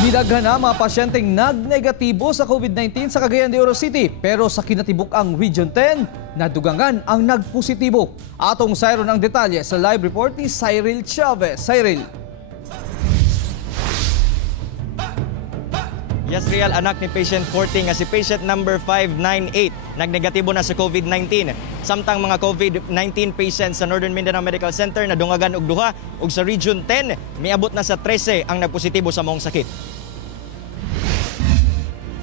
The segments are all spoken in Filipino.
Nidaghan na mga pasyenteng nagnegatibo sa COVID-19 sa Cagayan de Oro City. Pero sa kinatibuk ang Region 10, nadugangan ang nagpositibo. Atong sayron ang detalye sa live report ni Cyril Chavez. Cyril. Yes, Real, anak ni patient 40 nga si patient number 598 nagnegatibo na sa COVID-19. Samtang mga COVID-19 patients sa Northern Mindanao Medical Center nadungagan og duha ug sa Region 10 miabot na sa 13 ang nagpositibo sa maong sakit.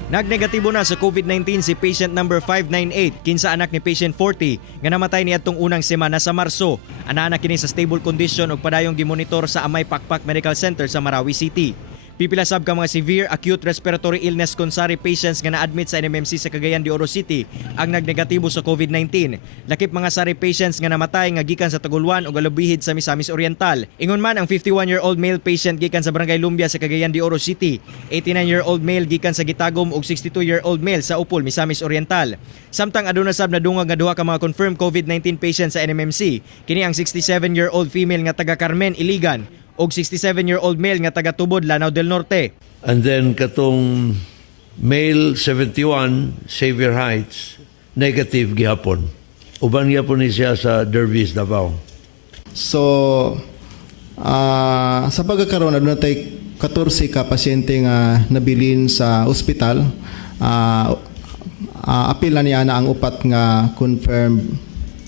Nagnegatibo na sa COVID-19 si patient number 598, kinsa anak ni patient 40 nga namatay niadtong unang semana sa Marso. Ana kini sa stable condition ug padayong gimonitor sa Amay Pakpak Medical Center sa Marawi City. Pipila sab ka mga severe acute respiratory illness konsari patients nga na-admit sa NMMC sa Cagayan de Oro City ang nagnegatibo sa COVID-19. Lakip mga sari patients nga namatay nga gikan sa Taguluan ug Alubihid sa Misamis Oriental. Ingon man ang 51-year-old male patient gikan sa Barangay Lumbia sa Cagayan de Oro City, 89-year-old male gikan sa Gitagom ug 62-year-old male sa Upol, Misamis Oriental. Samtang aduna sab nadungag nga duha ka mga confirmed COVID-19 patients sa NMMC, kini ang 67-year-old female nga taga Carmen, Iligan og 67-year-old male nga taga Tubod, Lanao del Norte. And then katong male 71, Xavier Heights, negative gihapon. Uban gihapon ni siya sa Dervis, Davao. So, sa pagkakaroon, aduna tay 14 ka pasyente nga nabilin sa ospital. Apil na niya na ang upat nga confirmed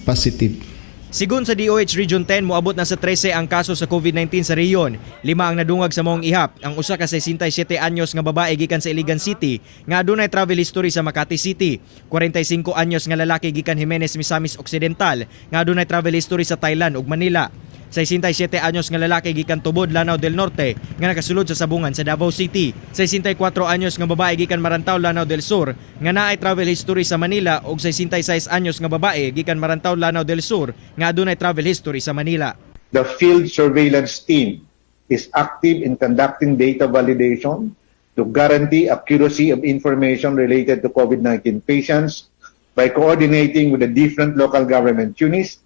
positive. Sigun sa DOH Region 10, moabot na sa 13 ang kaso sa COVID-19 sa rehiyon. 5 ang nadungag sa maong ihap. Ang usa ka 67 anyos nga babae gikan sa Iligan City nga adunay travel history sa Makati City. 45 anyos nga lalaki gikan Jimenez, Misamis Occidental nga adunay travel history sa Thailand ug Manila. 67 anyos nga lalaki gikan Tubod, Lanao del Norte nga nakasulod sa sabungan sa Davao City. 64 anyos nga babae gikan Marantaw, Lanao del Sur nga naay travel history sa Manila ug 66 anyos nga babae gikan Marantaw, Lanao del Sur nga adunay travel history sa Manila. The field surveillance team is active in conducting data validation to guarantee accuracy of information related to COVID-19 patients by coordinating with the different local government units,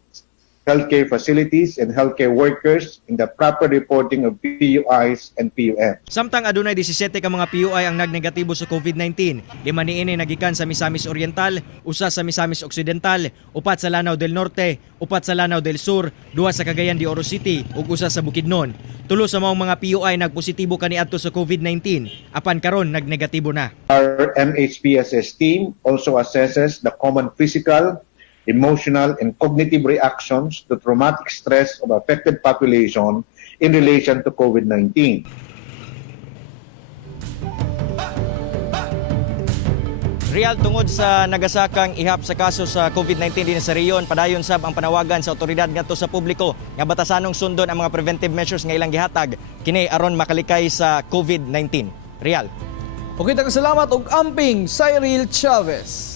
healthcare facilities, and healthcare workers in the proper reporting of PUIs and PUM. Samtang adunay 17 ka mga PUI ang nagnegatibo sa COVID-19, 5 niini nagikan sa Misamis Oriental, usa sa Misamis Occidental, 4 sa Lanao del Norte, 4 sa Lanao del Sur, 2 sa Cagayan de Oro City ug usa sa Bukidnon. Tulo sa maong mga PUI nagpositibo kaniadto sa COVID-19, apan karon nagnegatibo na. Our MHPSS team also assesses the common physical, emotional, and cognitive reactions to traumatic stress of affected population in relation to COVID-19. Real, tungod sa nagasakang ihap sa kaso sa COVID-19 din sa rehiyon, padayon sab ang panawagan sa otoridad ngadto sa publiko nga batasanong sundon ang mga preventive measures nga ilang gihatag kini aron makalikay sa COVID-19. Real. Okay, salamat og amping Cyril Chavez.